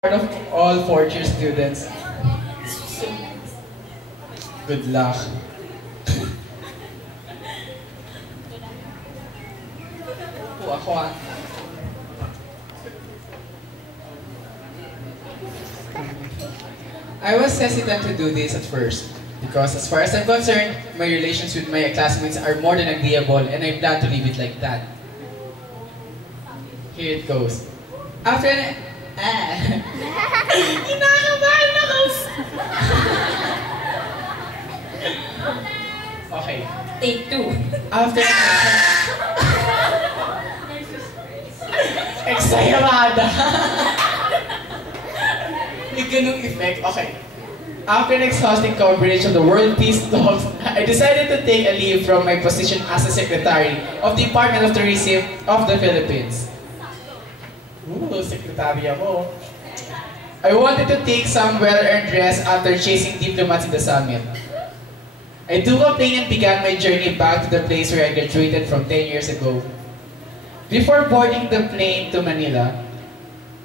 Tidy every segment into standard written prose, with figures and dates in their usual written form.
Part of all fourth-year students. Good luck. Ako ah. I was hesitant to do this at first because as far as I'm concerned, my relations with my classmates are more than agreeable and I plan to leave it like that. Here it goes. After Kinakabahan ako! Okay. Take two. After Excited! May ganung effect. Okay. After an exhausting coverage of the World Peace Talks, I decided to take a leave from my position as a Secretary of the Department of Tourism of the Philippines. Ooh, Secretary ako. I wanted to take some well-earned rest after chasing diplomats in the summit. I took a plane and began my journey back to the place where I graduated from 10 years ago. Before boarding the plane to Manila,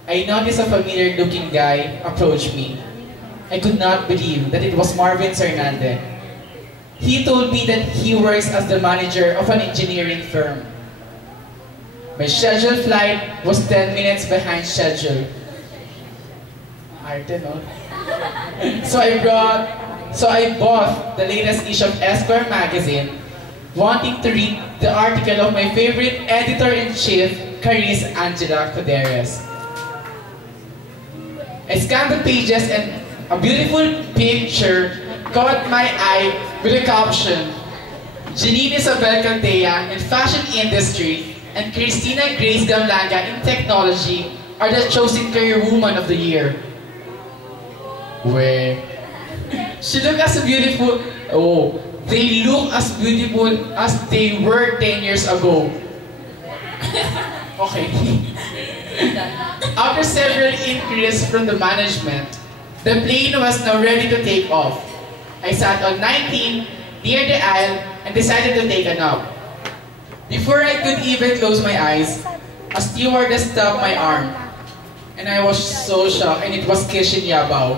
I noticed a familiar-looking guy approach me. I could not believe that it was Marvin Hernandez. He told me that he works as the manager of an engineering firm. My scheduled flight was 10 minutes behind schedule. Arte, no? So I bought the latest issue of Esquire magazine, wanting to read the article of my favorite editor-in-chief, Caris Angela Coderes. I scanned the pages and a beautiful picture caught my eye with a caption, Janine Isabel Cantea in fashion industry and Christina Grace Gamlanga in technology are the chosen career woman of the year. Where she looked as beautiful. Oh, they look as beautiful as they were 10 years ago. Okay. After several inquiries from the management, the plane was now ready to take off. I sat on 19 near the aisle and decided to take a nap. Before I could even close my eyes, a stewardess tapped my arm. And I was so shocked, and it was Kishin Yabao.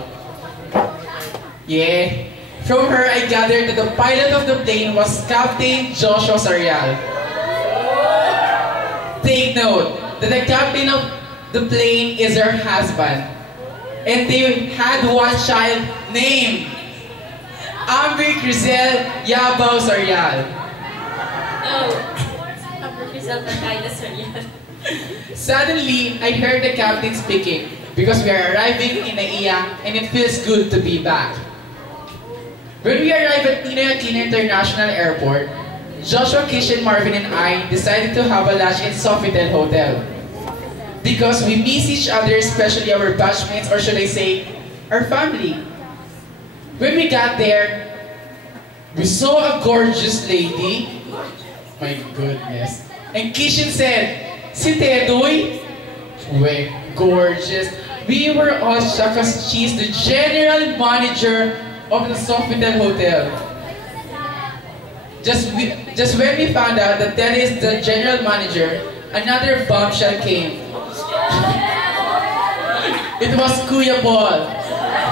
Yeah. From her, I gathered that the pilot of the plane was Captain Joshua Sarial. Take note that the captain of the plane is her husband. And they had one child named Amber Crisel Yabao Sarial. No. Amber Crisel Sarial. Suddenly, I heard the captain speaking because we are arriving in Naiya and it feels good to be back. When we arrived at Ninoy Aquino International Airport, Joshua, Kishin, Marvin, and I decided to have a lunch in Sofitel Hotel. Because we miss each other, especially our batchmates, or should I say, our family. When we got there, we saw a gorgeous lady. My goodness. And Kishin said, "Si Tedoy?" We're gorgeous. We were all shocked as she's the general manager of the Sofitel Hotel. Just when we found out that that is the general manager, another bombshell came. It was Kuya Paul.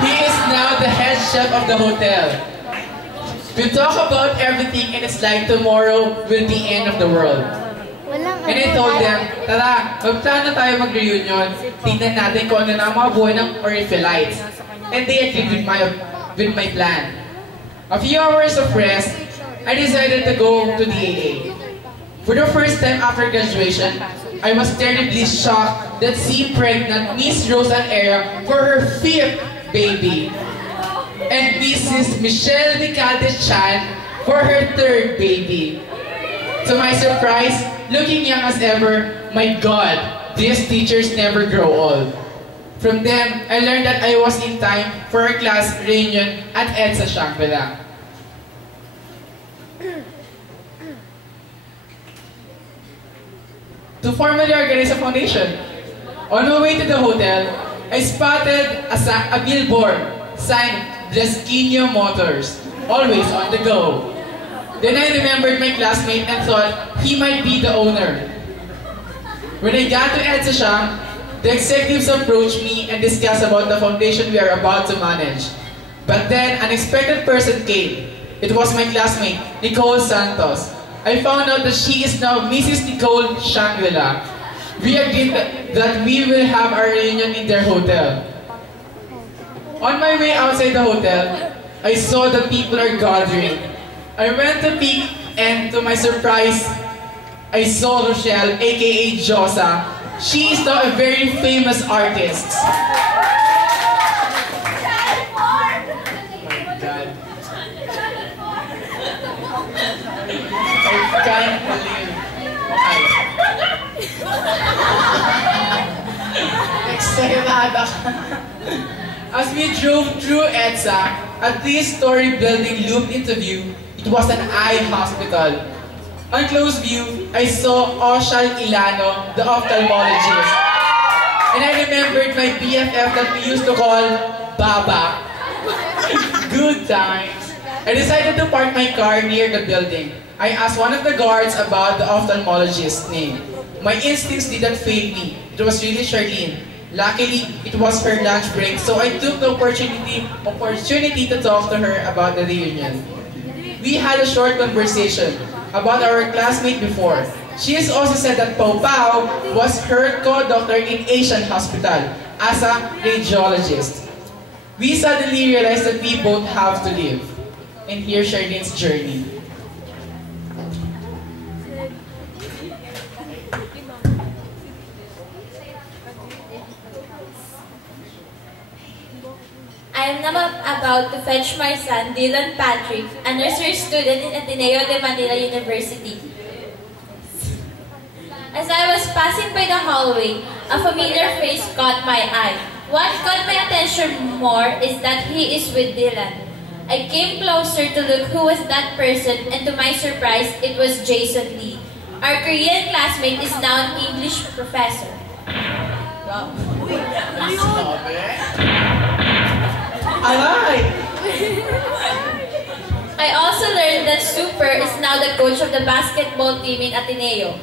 He is now the head chef of the hotel. We talk about everything and it's like tomorrow will be the end of the world. And I told them, tara, magplano tayo mag-reunion. Tingnan natin kung ano na ang mga buhay ng Orifielites. And they agreed with my plan. A few hours of rest, I decided to go to DAA. For the first time after graduation, I was terribly shocked that seeing pregnant Miss Rosa Era for her 5th baby. And Mrs. Michelle Vicade-Chan for her 3rd baby. To my surprise, looking young as ever, my God, these teachers never grow old. From them, I learned that I was in time for a class reunion at EDSA Shangri-La. To formally organize a foundation. On my way to the hotel, I spotted a billboard signed Blasquino Motors, always on the go. Then I remembered my classmate and thought he might be the owner. When I got to EDSA Shang, The executives approached me and discussed about the foundation we are about to manage. But then, an unexpected person came. It was my classmate, Nicole Santos. I found out that she is now Mrs. Nicole Shangri-La. We agreed that we will have our reunion in their hotel. On my way outside the hotel, I saw that people are gathering. I went to peek and to my surprise, I saw Rochelle, aka Josa. She is now a very famous artist. Oh my God. I can't believe. Excited ako. As we drove through EDSA, a three-story building loomed into view. It was an eye hospital. On close view, I saw Oshal Ilano, the ophthalmologist. And I remembered my BFF that we used to call Baba. Good times. I decided to park my car near the building. I asked one of the guards about the ophthalmologist's name. My instincts didn't fail me. It was really Charlene. Luckily, it was her lunch break, so I took the opportunity to talk to her about the reunion. We had a short conversation about our classmate before. She has also said that Pau Pau was her co-doctor in Asian Hospital as a radiologist. We suddenly realized that we both have to live. And here's Charlene's journey. I am now about to fetch my son, Dylan Patrick, a nursery student in Ateneo de Manila University. As I was passing by the hallway, a familiar face caught my eye. What caught my attention more is that he is with Dylan. I came closer to look who was that person, and to my surprise, it was Jason Lee. Our Korean classmate is now an English professor. Wow. I also learned that Super is now the coach of the basketball team in Ateneo.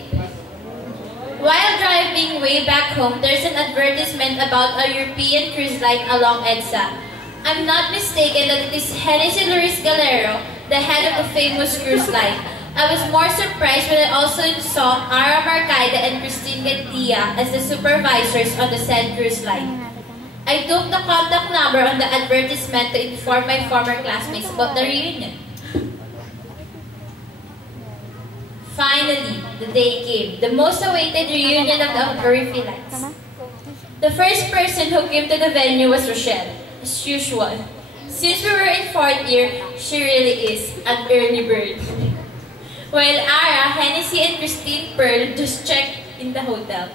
While driving way back home, there's an advertisement about a European cruise line along EDSA. I'm not mistaken that it is Hennessy Luis Galero, the head of the famous cruise line. I was more surprised when I also saw Ara Marcaida and Christine Gantia as the supervisors on the said cruise line. I took the contact number on the advertisement to inform my former classmates about the reunion. Finally, the day came, the most awaited reunion of the Orifielites. The first person who came to the venue was Rochelle, as usual. Since we were in 4th year, she really is an early bird. While Ara, Hennessy, and Christine Pearl just checked in the hotel.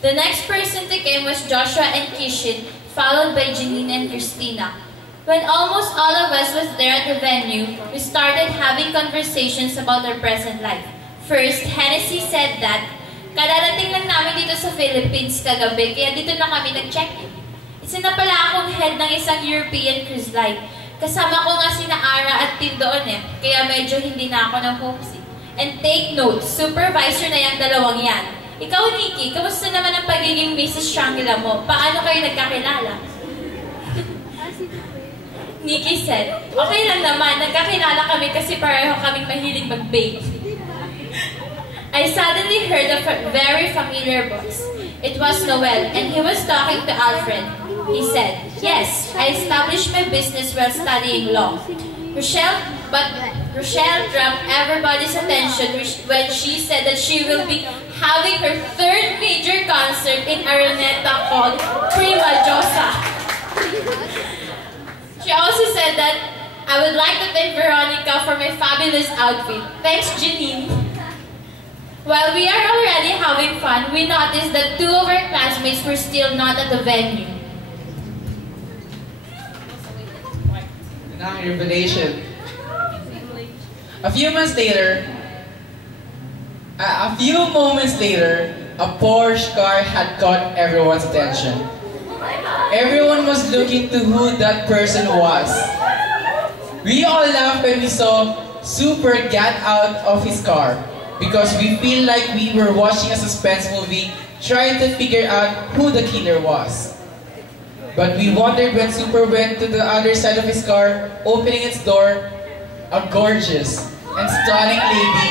The next person to come was Joshua and Kishin, followed by Janine and Christina. When almost all of us was there at the venue, we started having conversations about our present life. First, Hennessy said that, "Kadarating lang namin dito sa Philippines kagabi, kaya dito na kami nag-check-in. Isa na pala akong head ng isang European cruise line. Kasama ko nga sina Ara at Tim doon kaya medyo hindi na ako na-homesick. And take note, supervisor na yung dalawang yan. Ikaw, Nikki, kamusta naman ang pagiging Mrs. Shangri-La mo? Paano kayo nagkakilala?" Nikki said, "Okay lang naman, nagkakilala kami kasi pareho kaming mahilig mag-bake." I suddenly heard a very familiar voice. It was Noel, and he was talking to Alfred. He said, "Yes, I established my business while studying law." Rochelle dropped everybody's attention when she said that she will be having her 3rd major concert in Araneta called Prima Josa. She also said that, "I would like to thank Veronica for my fabulous outfit. Thanks, Janine." While we are already having fun, we noticed that 2 of our classmates were still not at the venue. Now, revelation. A few moments later, a Porsche car had caught everyone's attention. Everyone was looking to who that person was. We all laughed when we saw Super get out of his car. because we feel like we were watching a suspense movie trying to figure out who the killer was. But we wondered when Super went to the other side of his car, opening its door, a gorgeous and stunning lady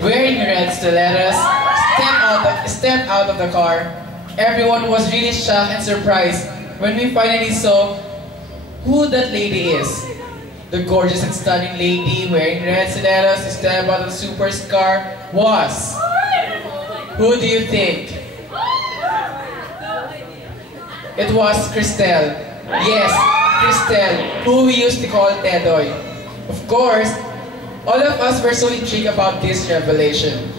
wearing red stilettos stepped out of the car. Everyone was really shocked and surprised when we finally saw who that lady is. The gorgeous and stunning lady wearing red stilettos to step out of Super's car was... Who do you think? It was Cristel. Yes, Cristel, who we used to call Tedoy. Of course, all of us were so intrigued about this revelation.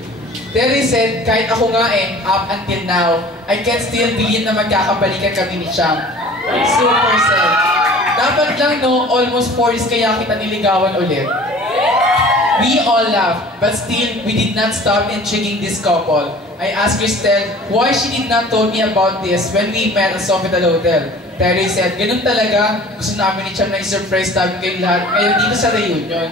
Terry said, kahit ako nga up until now, I can still believe na magkakabalikan kami ni Chang. Super said, dapat lang no, almost 4 years kaya kita niligawan ulit. We all laughed, but still, we did not stop intriguing this couple. I asked Cristel why she did not told me about this when we met at Sofitel Hotel. Terry said, ganun talaga, gusto namin ni Chang na i-surprise namin kayong lahat ngayon dito sa reunion.